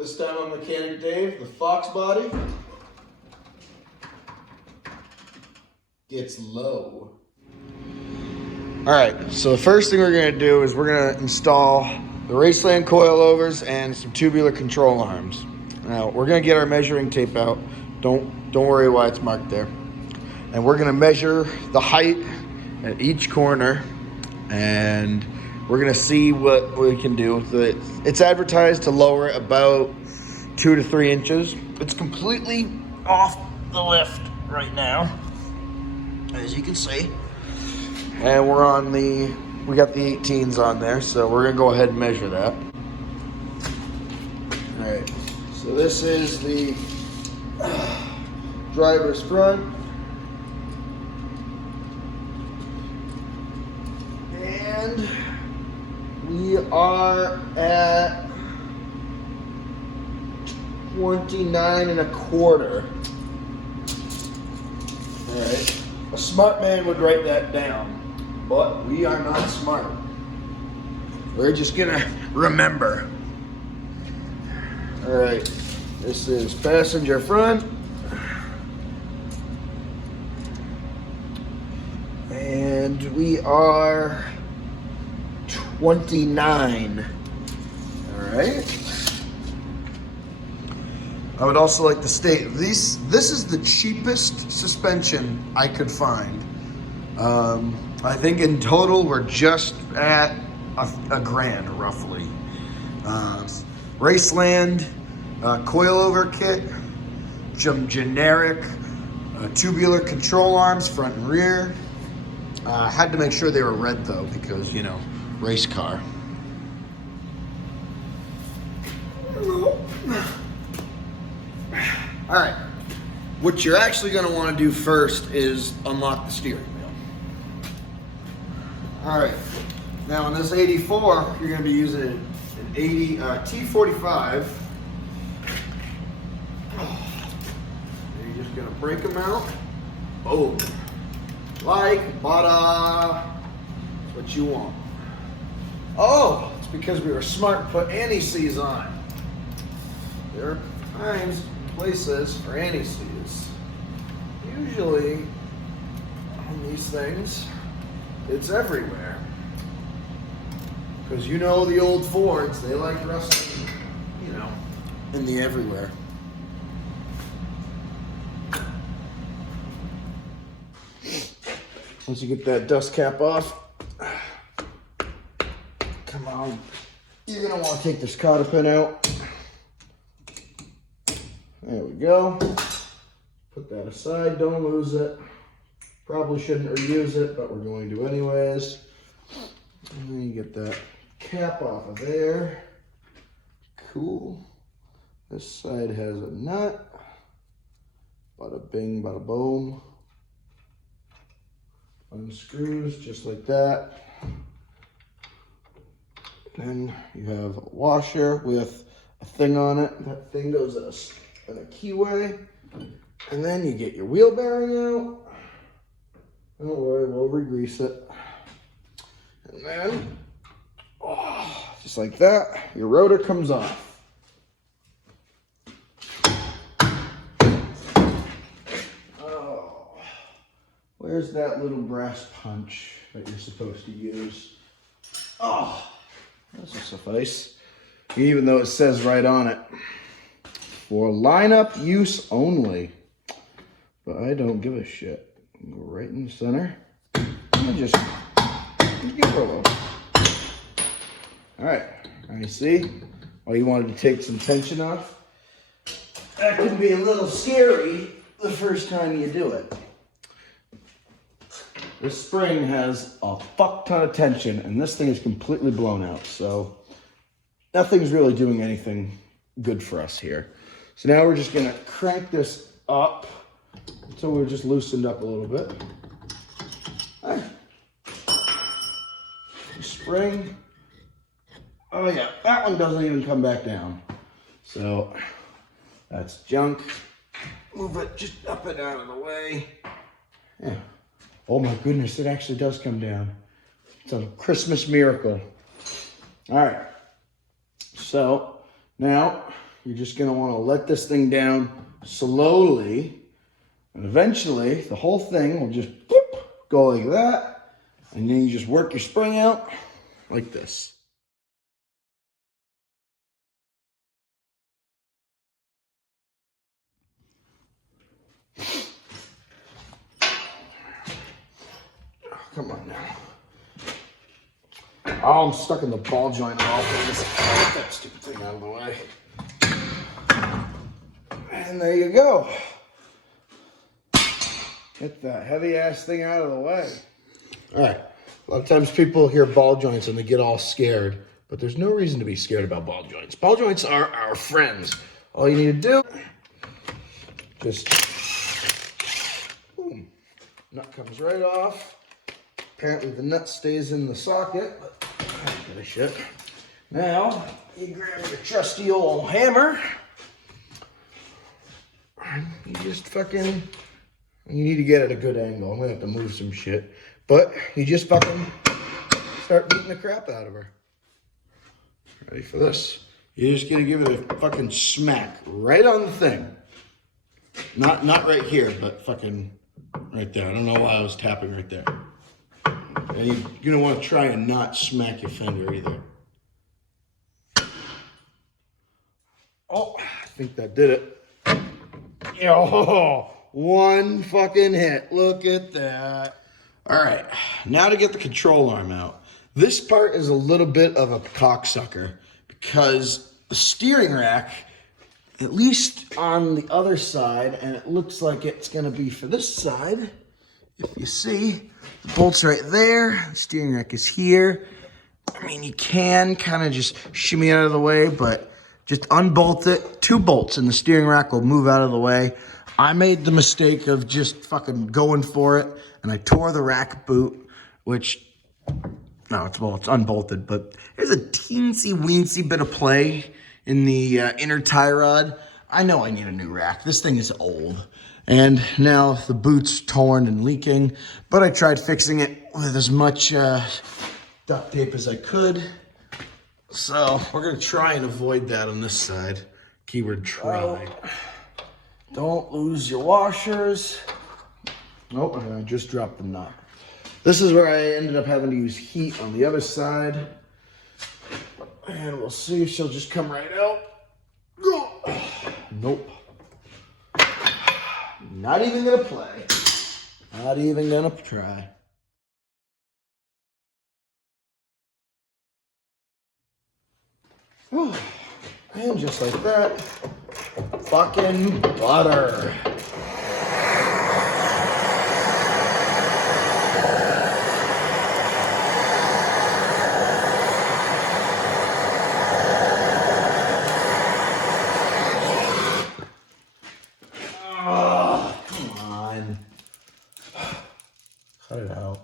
This time on Mechanic Dave, the Foxbody gets low. All right, so the first thing we're gonna do is we're gonna install the Raceland coilovers and some tubular control arms. Now, we're gonna get our measuring tape out. Don't worry why it's marked there. And we're gonna measure the height at each corner, and we're gonna see what we can do. It's advertised to lower it about 2 to 3 inches. It's completely off the lift right now, as you can see. And we got the 18s on there, so we're gonna go ahead and measure that. All right, so this is the driver's front. And we are at 29.25. All right, a smart man would write that down, but we are not smart. We're just gonna remember. All right, this is passenger front. And we are 29. All right. I would also like to state this is the cheapest suspension I could find. I think in total we're just at a grand roughly. Raceland coilover kit, some generic tubular control arms front and rear. Had to make sure they were red though, because you know, race car. All right, what you're actually going to want to do first is unlock the steering wheel. All right, now on this 84, you're going to be using an T45. You're just going to break them out. Boom. Like butter. That's what you want. Oh, it's because we were smart and put anti-seize on. There are times, places for anti-seize. Usually on these things, it's everywhere. Because you know the old Fords, they like rusting, you know, in the everywhere. Once you get that dust cap off, come on, you're gonna want to take this cotter pin out. There we go. Put that aside, don't lose it. Probably shouldn't reuse it, but we're going to anyways. And then you get that cap off of there. Cool. This side has a nut. Bada bing, bada boom. Unscrews just like that. Then you have a washer with a thing on it. That thing goes in a keyway. And then you get your wheel bearing out. Don't worry, we'll re-grease it. And then, just like that, your rotor comes off. Where's that little brass punch that you're supposed to use? Oh, this will suffice. Even though it says right on it, for lineup use only. But I don't give a shit. Go right in the center. And just give her a little. All right, you see? Oh, you wanted to take some tension off? That can be a little scary the first time you do it. This spring has a fuck ton of tension, and this thing is completely blown out. So nothing's really doing anything good for us here. So now we're just gonna crank this up until we're just loosened up a little bit. All right. Spring. Oh yeah, that one doesn't even come back down. So that's junk. Move it just up and out of the way. Yeah. Oh my goodness, it actually does come down. It's a Christmas miracle. All right, so now you're just gonna wanna let this thing down slowly, and eventually the whole thing will just boop, go like that, and then you just work your spring out like this. Come on now. Oh, I'm stuck in the ball joint of all things. Get that stupid thing out of the way. And there you go. Get that heavy ass thing out of the way. All right. A lot of times people hear ball joints and they get all scared, but there's no reason to be scared about ball joints. Ball joints are our friends. All you need to do, just boom. Nut comes right off. Apparently the nut stays in the socket, but I don't give a shit. Now, you grab your trusty old hammer. And you just fucking, you need to get at a good angle. I'm gonna have to move some shit. But you just fucking start beating the crap out of her. Ready for this? You're just gonna give it a fucking smack right on the thing. Not right here, but fucking right there. I don't know why I was tapping right there. And you're gonna want to try and not smack your finger either. Oh, I think that did it. Oh, one fucking hit. Look at that. All right, now to get the control arm out. This part is a little bit of a cocksucker because the steering rack, at least on the other side, and it looks like it's gonna be for this side. If you see, the bolt's right there, the steering rack is here. I mean, you can kind of just shimmy out of the way, but just unbolt it. 2 bolts and the steering rack will move out of the way. I made the mistake of just fucking going for it, and I tore the rack boot, which, no, it's unbolted, but there's a teensy weensy bit of play in the inner tie rod. I know I need a new rack. This thing is old. And now the boot's torn and leaking, but I tried fixing it with as much duct tape as I could. So we're gonna try and avoid that on this side. Keyword try. Don't lose your washers. Nope, I just dropped the nut. This is where I ended up having to use heat on the other side. And we'll see if she'll just come right out. Nope. Not even gonna play. Not even gonna try. And just like that, fucking butter. Cut it out.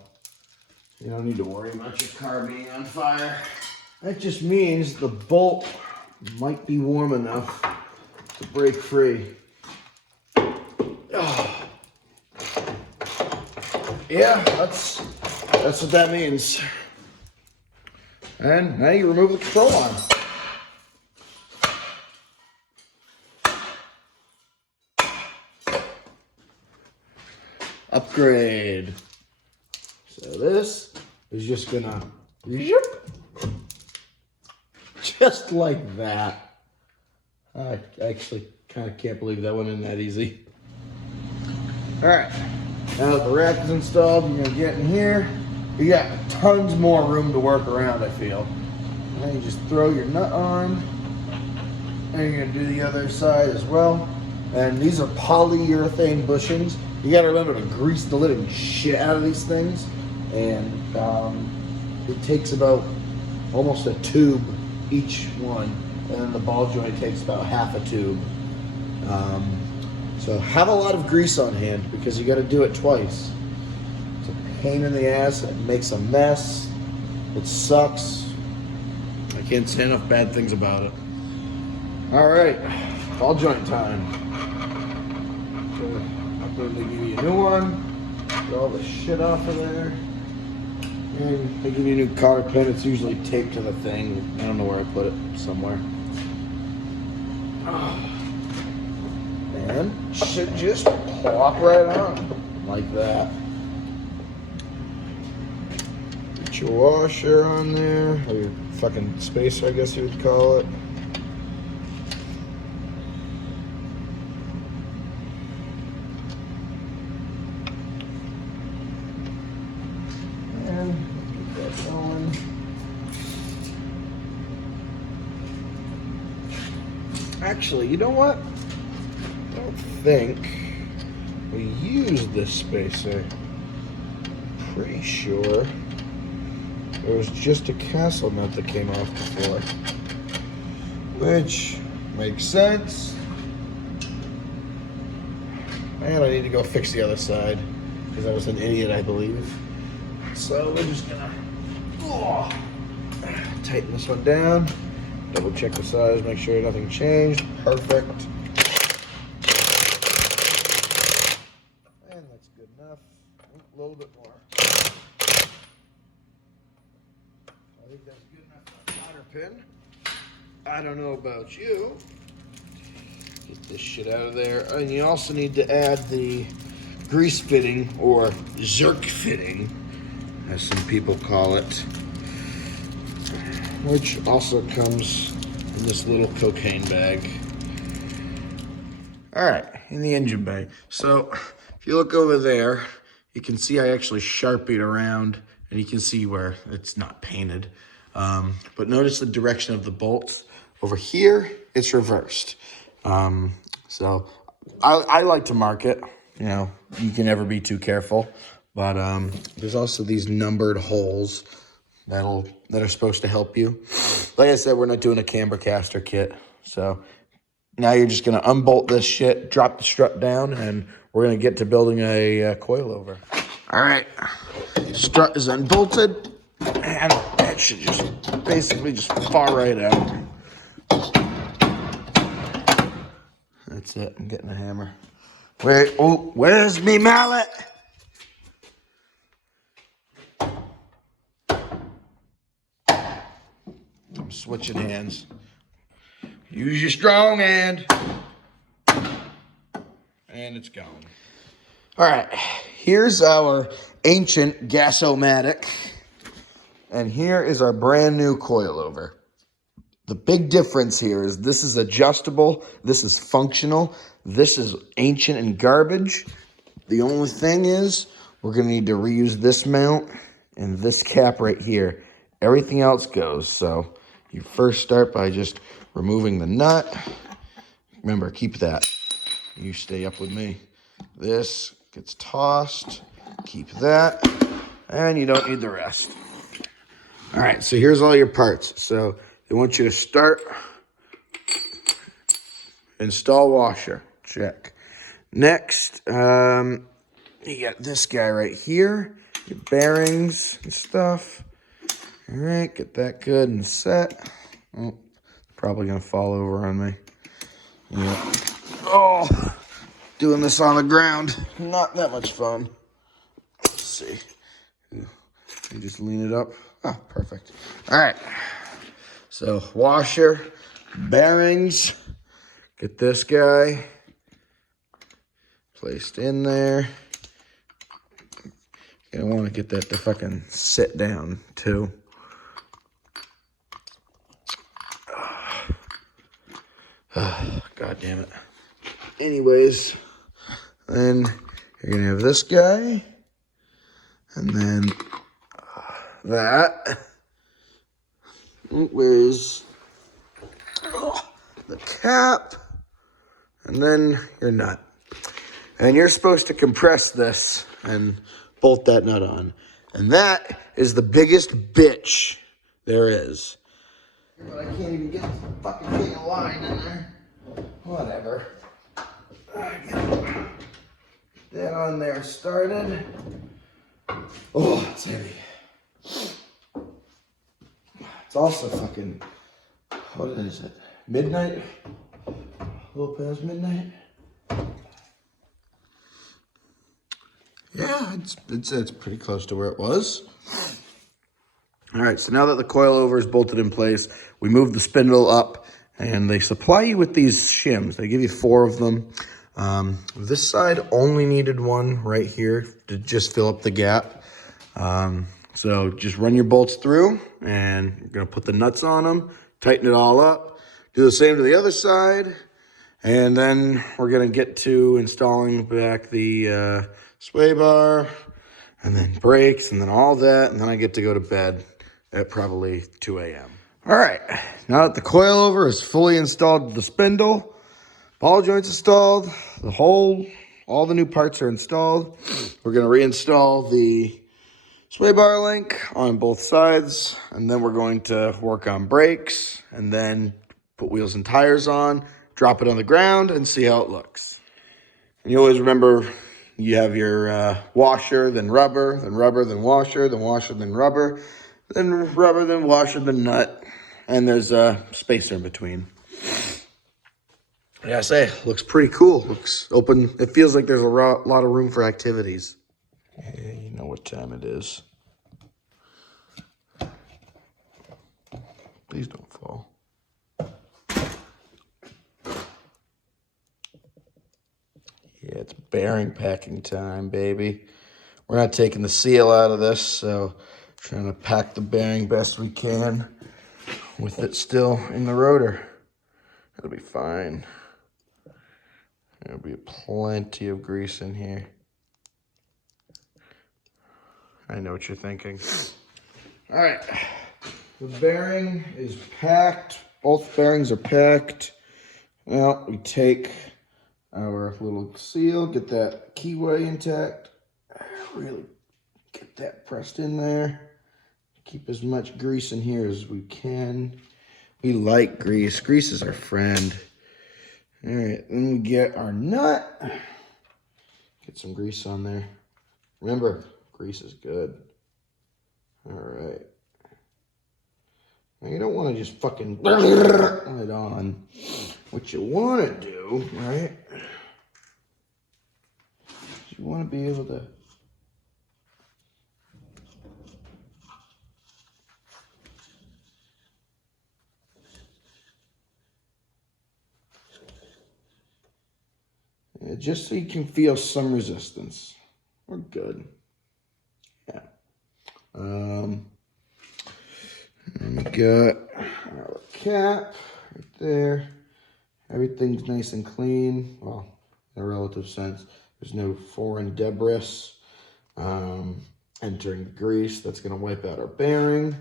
You don't need to worry about your car being on fire. That just means the bolt might be warm enough to break free. Oh. Yeah, that's what that means. And now you remove the control arm. Upgrade. So this is just gonna, just like that. I actually kind of can't believe that went in that easy. All right, now that the rack is installed, you're gonna get in here. You got tons more room to work around, I feel. And then you just throw your nut on, and you're gonna do the other side as well. And these are polyurethane bushings. You gotta remember to grease the living shit out of these things. And it takes about almost a tube each one. And then the ball joint takes about half a tube. So have a lot of grease on hand because you gotta do it twice. It's a pain in the ass, it makes a mess, it sucks. I can't say enough bad things about it. All right, ball joint time. So they give you a new one, get all the shit off of there. And they give you a new cotter pin. It's usually taped to the thing. I don't know where I put it, somewhere. and should just plop right on like that. Get your washer on there, or your fucking spacer, I guess you would call it. And get that going. Actually, you know what? I don't think we used this spacer. Pretty sure it was just a castle nut that came off before, which makes sense. And I need to go fix the other side because I was an idiot, I believe. So we're just gonna tighten this one down, double check the size, make sure nothing changed. Perfect. And that's good enough. A little bit more. I think that's good enough for a solder pin. I don't know about you. Get this shit out of there. And you also need to add the grease fitting, or Zerk fitting, as some people call it, which also comes in this little cocaine bag. All right, in the engine bay. So if you look over there, you can see I actually Sharpied around, and you can see where it's not painted. But notice the direction of the bolts. Over here, it's reversed. So I like to mark it. You know, you can never be too careful. But there's also these numbered holes that are supposed to help you. Like I said, we're not doing a camber caster kit. So now you're just gonna unbolt this shit, drop the strut down, and we're gonna get to building a coilover. All right, strut is unbolted, and it should just basically just fall right out. That's it, I'm getting a hammer. Where's me mallet? I'm switching hands. Use your strong hand. And it's gone. All right, here's our ancient gas-o-matic. And here is our brand new coilover. The big difference here is this is adjustable, this is functional, this is ancient and garbage. The only thing is we're gonna need to reuse this mount and this cap right here. Everything else goes. So you first start by just removing the nut. Remember, keep that. You stay up with me. This gets tossed, keep that, and you don't need the rest. All right, so here's all your parts. So they want you to start, install washer, check. Next, you got this guy right here, your bearings and stuff. All right, get that good and set. Oh, probably gonna fall over on me. Yeah. Oh, doing this on the ground, not that much fun. Let's see. You just lean it up. Oh, perfect. All right. So washer, bearings, get this guy placed in there. You're gonna want to get that to fucking sit down too. God damn it. Anyways, then you're gonna have this guy, and then that. Where's the cap? And then your nut. And you're supposed to compress this and bolt that nut on. And that is the biggest bitch there is. But I can't even get the fucking thing aligned in there. Whatever. Get that on there started. Oh, it's heavy. It's also fucking, what is it? Midnight? A little past midnight? Yeah, it's pretty close to where it was. All right, so now that the coilover is bolted in place, we move the spindle up, and they supply you with these shims. They give you 4 of them. This side only needed one right here to just fill up the gap. So just run your bolts through, and you're gonna put the nuts on them, tighten it all up. Do the same to the other side, and then we're gonna get to installing back the sway bar, and then brakes, and then all that, and then I get to go to bed at probably 2 a.m. All right, now that the coilover is fully installed to the spindle, ball joints installed, the hole, all the new parts are installed. We're gonna reinstall the sway bar link on both sides, and then we're going to work on brakes, and then put wheels and tires on, drop it on the ground, and see how it looks. And you always remember you have your washer, then rubber, then rubber, then washer, then washer, then rubber, then rubber, then washer, then nut, and there's a spacer in between. I gotta say, looks pretty cool. Looks open. It feels like there's a lot of room for activities. Hey, you know what time it is. Please don't fall. Yeah, it's bearing packing time, baby. We're not taking the seal out of this, so trying to pack the bearing best we can with it still in the rotor. It'll be fine. There'll be plenty of grease in here. I know what you're thinking. All right, the bearing is packed. Both bearings are packed. Now we take our little seal, get that keyway intact. Really get that pressed in there. Keep as much grease in here as we can. We like grease. Grease is our friend. All right, then we get our nut. Get some grease on there. Remember, grease is good. All right. Now you don't want to just fucking put it on. What you want to do, right? You want to be able to just so you can feel some resistance. We're good. Yeah. And we got our cap right there. Everything's nice and clean. Well, in a relative sense, there's no foreign debris entering the grease. That's going to wipe out our bearing.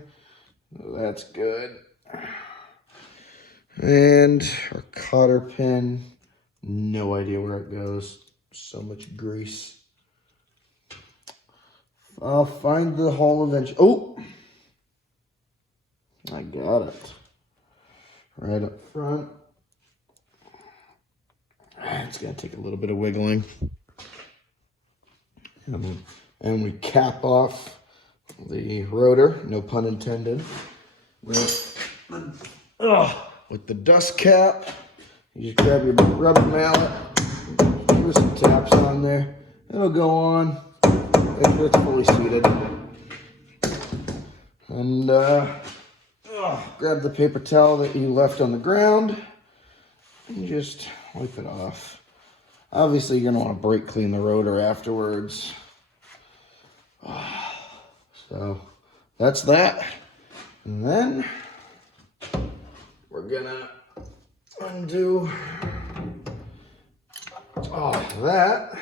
That's good. And our cotter pin. No idea where it goes. So much grease. I'll find the hole eventually. Oh! I got it. Right up front. It's going to take a little bit of wiggling. And we cap off the rotor, no pun intended, with the dust cap. You just grab your rubber mallet, put some taps on there. It'll go on if it's fully seated. And grab the paper towel that you left on the ground and just wipe it off. Obviously, you're going to want to brake clean the rotor afterwards. So that's that. And then we're going to undo all that.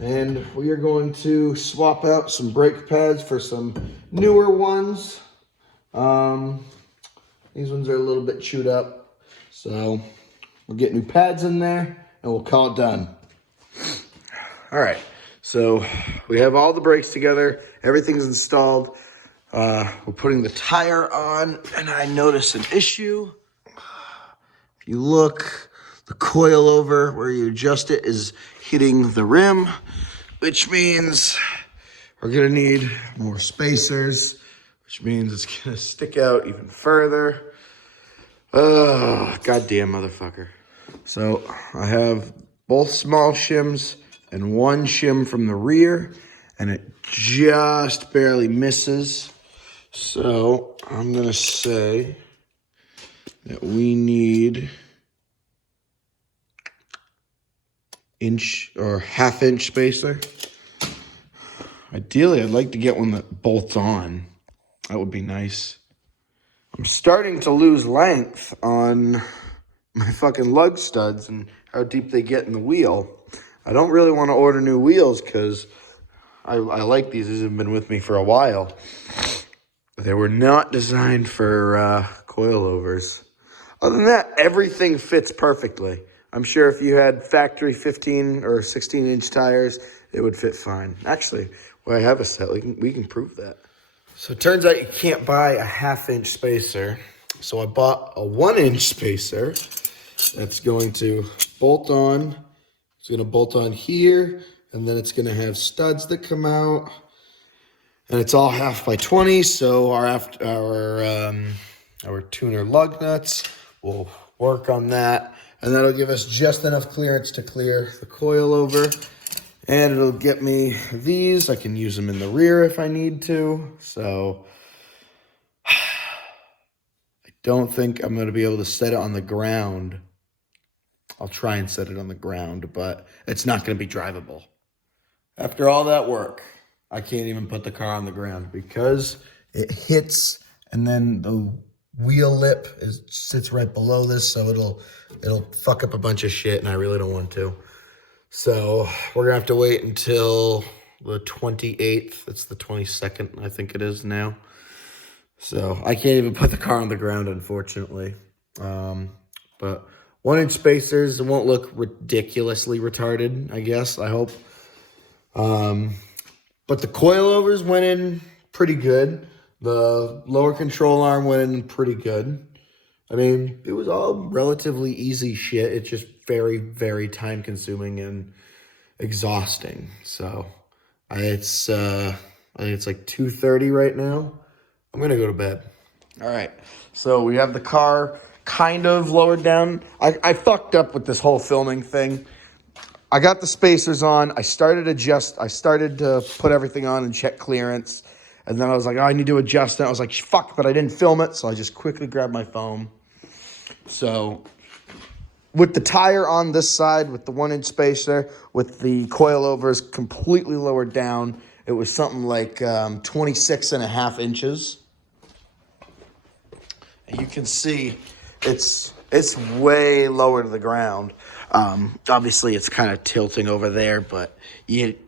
And we are going to swap out some brake pads for some newer ones. These ones are a little bit chewed up. So we'll get new pads in there and we'll call it done. All right, so we have all the brakes together. Everything's installed. We're putting the tire on, and I noticed an issue. If you look, the coilover where you adjust it is hitting the rim, which means we're gonna need more spacers, which means it's gonna stick out even further. Oh, goddamn motherfucker. So I have both small shims and one shim from the rear, and it just barely misses. So I'm gonna say that we need inch or half-inch spacer. Ideally, I'd like to get one that bolts on. That would be nice. I'm starting to lose length on my fucking lug studs and how deep they get in the wheel. I don't really want to order new wheels because I like these. These have been with me for a while. They were not designed for coilovers. Other than that, everything fits perfectly. I'm sure if you had factory 15 or 16-inch tires, it would fit fine. Actually, I have a set. We can prove that. So it turns out you can't buy a half-inch spacer. So I bought a 1-inch spacer that's going to bolt on. It's going to bolt on here, and then it's going to have studs that come out. And it's all 1/2 by 20, so our tuner lug nuts will work on that. And that'll give us just enough clearance to clear the coil over. And it'll get me these. I can use them in the rear if I need to. So I don't think I'm going to be able to set it on the ground. I'll try and set it on the ground, but it's not going to be drivable. After all that work, I can't even put the car on the ground because it hits and then the wheel lip sits right below this, so it'll fuck up a bunch of shit, and I really don't want to. So we're gonna have to wait until the 28th. It's the 22nd, I think it is now. So I can't even put the car on the ground, unfortunately. But 1-inch spacers won't look ridiculously retarded, I guess, I hope. But the coilovers went in pretty good. The lower control arm went in pretty good. I mean, it was all relatively easy shit. It's just very, very time consuming and exhausting. So I think it's like 2:30 right now. I'm gonna go to bed. All right. So we have the car kind of lowered down. I fucked up with this whole filming thing. I got the spacers on. I started to put everything on and check clearance. And then I was like, oh, I need to adjust it. I was like, fuck, but I didn't film it. So I just quickly grabbed my phone. So with the tire on this side, with the 1-inch spacer, with the coilovers completely lowered down, it was something like 26.5 inches. And you can see it's way lower to the ground. Obviously, it's kind of tilting over there, but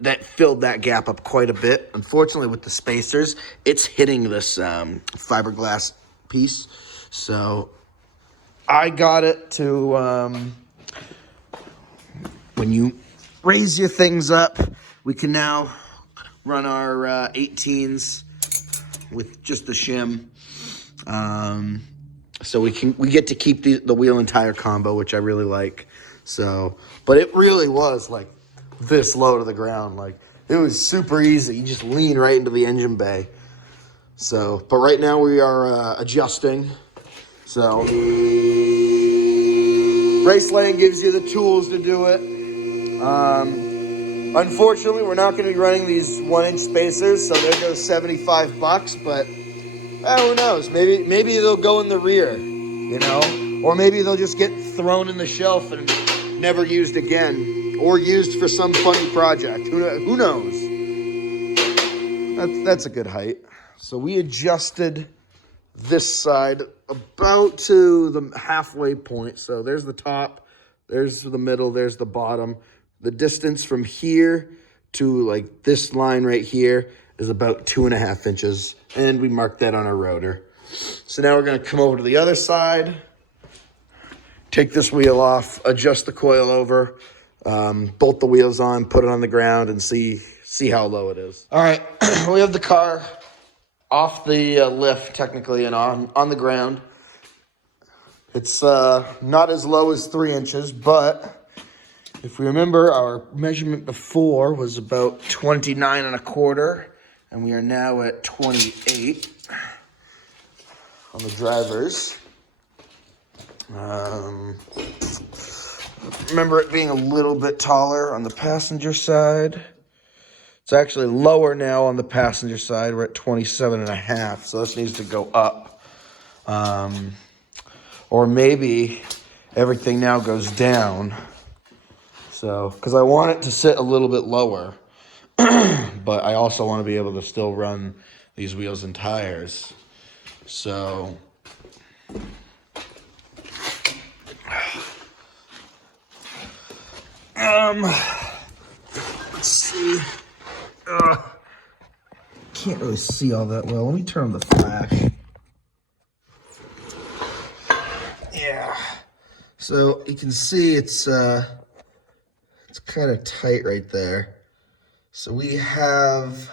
that filled that gap up quite a bit. Unfortunately, with the spacers, it's hitting this fiberglass piece. So I got it to, when you raise your things up, we can now run our 18s with just the shim. So we get to keep the wheel and tire combo, which I really like. So, but it really was like this low to the ground. Like, it was super easy. You just lean right into the engine bay. So, but right now we are adjusting. So, Raceland gives you the tools to do it. Unfortunately, we're not going to be running these 1-inch spacers, so there goes $75. But who knows? Maybe they'll go in the rear, you know, or maybe they'll just get thrown in the shelf and never used again, or used for some funny project. Who knows? That's a good height. So we adjusted this side about to the halfway point. So there's the top, there's the middle, there's the bottom. The distance from here to like this line right here is about 2.5 inches. And we marked that on our rotor. So now we're gonna come over to the other side, take this wheel off, adjust the coil over, bolt the wheels on, put it on the ground, and see how low it is. All right, we have the car off the lift, technically, and on the ground. It's not as low as 3 inches, but if we remember, our measurement before was about 29.25, and we are now at 28 on the drivers. Remember it being a little bit taller on the passenger side. It's actually lower now on the passenger side. We're at 27.5, so this needs to go up. Or maybe everything now goes down. So, because I want it to sit a little bit lower, but I also want to be able to still run these wheels and tires. So, let's see. Can't really see all that well. Let me turn on the flash. Yeah. So you can see it's kind of tight right there. So we have.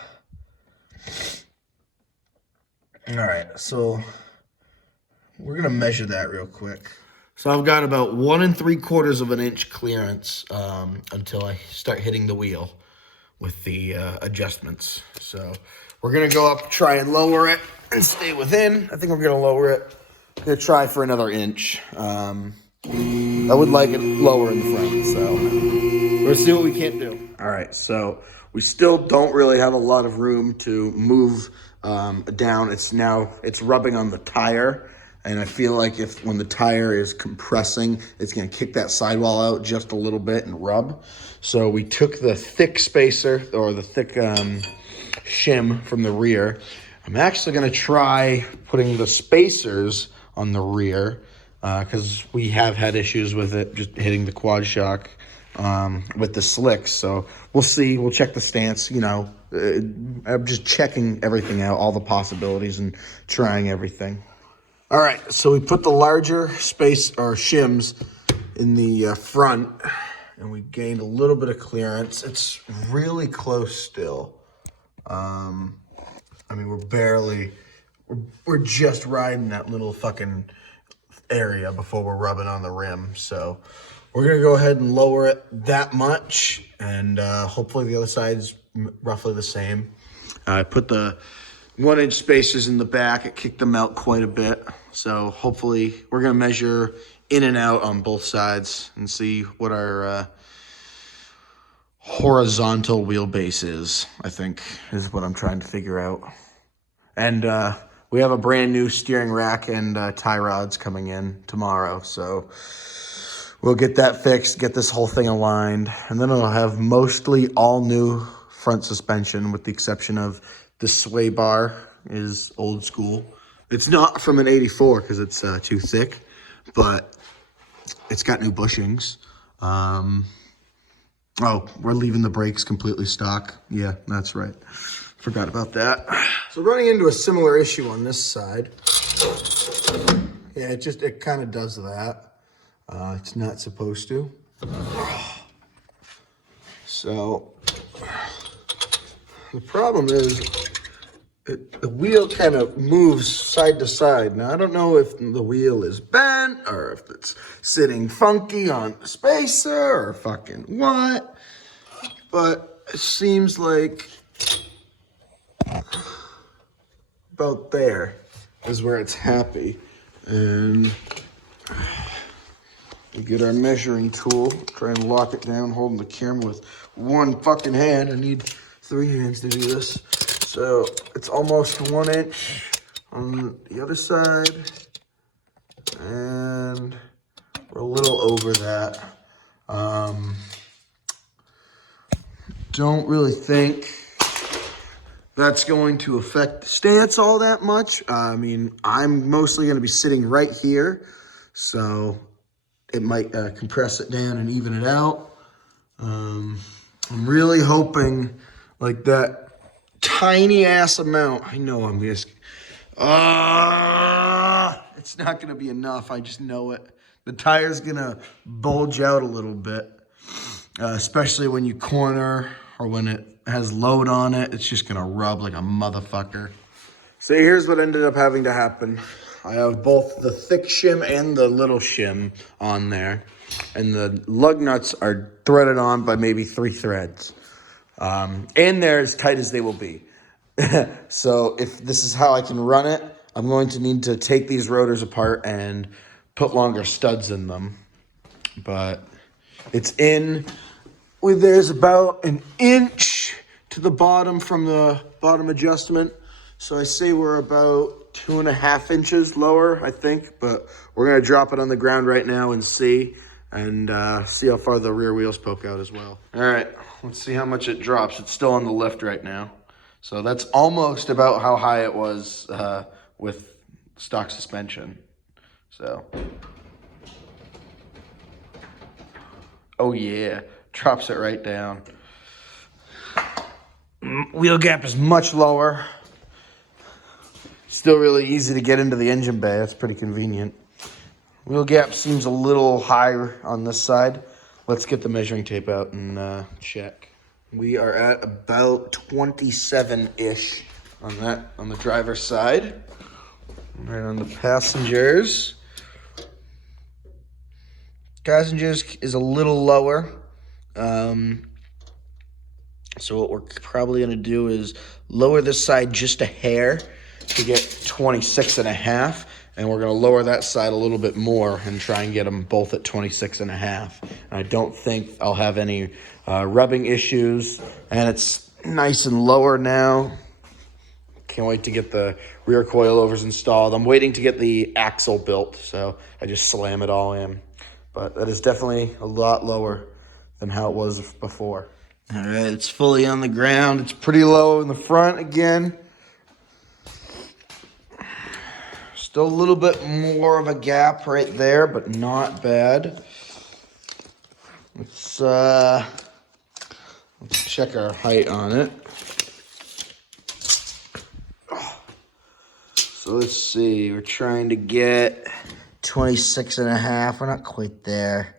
All right. So we're gonna measure that real quick. So I've got about 1 3/4 of an inch clearance until I start hitting the wheel with the adjustments. So we're gonna go up, try and lower it and stay within. I think we're gonna lower it. I'm gonna try for another inch. I would like it lower in the front, so we'll see what we can do. All right, so we still don't really have a lot of room to move down. It's rubbing on the tire. And I feel like when the tire is compressing, it's gonna kick that sidewall out just a little bit and rub. So we took the thick spacer or the thick shim from the rear. I'm actually gonna try putting the spacers on the rear because we have had issues with it just hitting the quad shock with the slicks. So we'll see, we'll check the stance, I'm just checking everything out, all the possibilities and trying everything. All right, so we put the larger space or shims in the front, and we gained a little bit of clearance. It's really close still. We're just riding that little fucking area before we're rubbing on the rim. So we're gonna go ahead and lower it that much, and hopefully the other side's roughly the same. I put the 1 inch spacers in the back. It kicked them out quite a bit. So hopefully we're gonna measure in and out on both sides and see what our horizontal wheelbase is, I think, is what I'm trying to figure out. And we have a brand new steering rack and tie rods coming in tomorrow. So we'll get that fixed, get this whole thing aligned, and then it'll have mostly all new front suspension with the exception of the sway bar is old school. It's not from an 84 because it's too thick, but it's got new bushings. Oh, we're leaving the brakes completely stock. Yeah, that's right. Forgot about that. So running into a similar issue on this side. Yeah, it kind of does that. It's not supposed to. So the problem is the wheel kind of moves side to side. Now, I don't know if the wheel is bent or if it's sitting funky on the spacer or fucking what, but it seems like about there is where it's happy. And we get our measuring tool, try and lock it down, holding the camera with one fucking hand. I need 3 hands to do this. So it's almost 1 inch on the other side, and we're a little over that. Don't really think that's going to affect the stance all that much. I'm mostly going to be sitting right here, so it might compress it down and even it out. I'm really hoping like that tiny ass amount. I know I'm just, it's not going to be enough. I just know it. The tire's going to bulge out a little bit, especially when you corner or when it has load on it. It's just going to rub like a motherfucker. So here's what ended up having to happen. I have both the thick shim and the little shim on there, and the lug nuts are threaded on by maybe 3 threads. And they're as tight as they will be. So if this is how I can run it, I'm going to need to take these rotors apart and put longer studs in them. But it's in, there's about 1 inch to the bottom from the bottom adjustment. So I say we're about 2.5 inches lower, I think. But we're going to drop it on the ground right now and see. and see how far the rear wheels poke out as well. All right, let's see how much it drops. It's still on the lift right now. So that's almost about how high it was with stock suspension. So, oh yeah, drops it right down. Wheel gap is much lower. Still really easy to get into the engine bay. That's pretty convenient. Wheel gap seems a little higher on this side. Let's get the measuring tape out and check. We are at about 27-ish on the driver's side. Right on the passengers. Passengers is a little lower. So what we're probably gonna do is lower this side just a hair to get 26 and a half. And we're gonna lower that side a little bit more and try and get them both at 26 and a half. And I don't think I'll have any rubbing issues. And it's nice and lower now. Can't wait to get the rear coilovers installed. I'm waiting to get the axle built, so I just slam it all in. But that is definitely a lot lower than how it was before. All right, it's fully on the ground. It's pretty low in the front again. Still a little bit more of a gap right there, but not bad. Let's check our height on it. So let's see, we're trying to get 26 and a half. We're not quite there.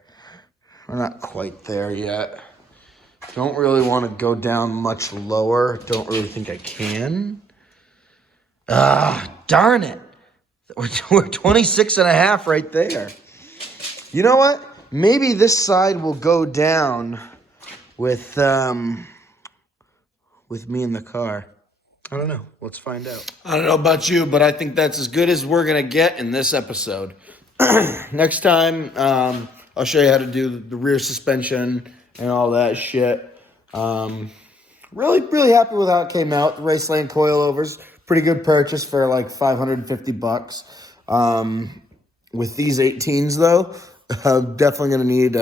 We're not quite there yet. Don't really want to go down much lower. Don't really think I can. Darn it. We're 26 and a half right there. You know what? Maybe this side will go down with me in the car. I don't know. Let's find out. I don't know about you, but I think that's as good as we're going to get in this episode. Next time, I'll show you how to do the rear suspension and all that shit. Really happy with how it came out. The Raceland coilovers, pretty good purchase for like $550. With these 18s though, I'm definitely going to need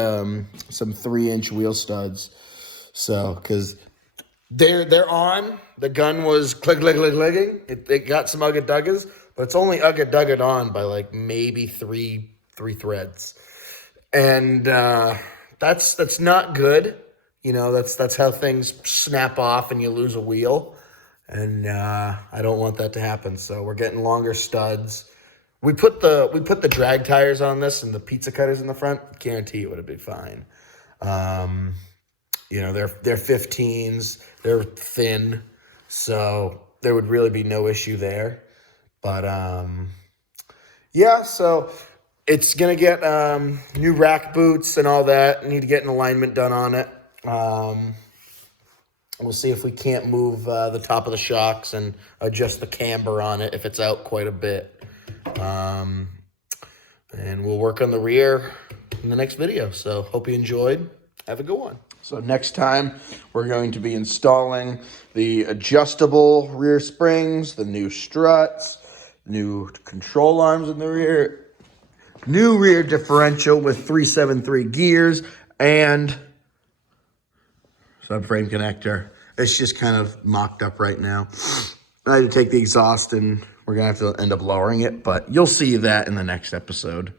some 3-inch wheel studs. So, because they're on. The gun was clicking. It got some ugga-duggas, but it's only ugga-duggaed on by like maybe three threads. And that's not good. You know, that's how things snap off and you lose a wheel. And I don't want that to happen. So we're getting longer studs. We put the drag tires on this and the pizza cutters in the front. Guarantee it would have been fine. You know, they're 15s. They're thin, so there would really be no issue there. But yeah, so it's gonna get new rack boots and all that. I need to get an alignment done on it. We'll see if we can't move the top of the shocks and adjust the camber on it if it's out quite a bit. And we'll work on the rear in the next video. So hope you enjoyed. Have a good one. So next time, we're going to be installing the adjustable rear springs, the new struts, new control arms in the rear, new rear differential with 373 gears, and subframe connector. It's just kind of mocked up right now. I had to take the exhaust and we're going to have to end up lowering it, but you'll see that in the next episode.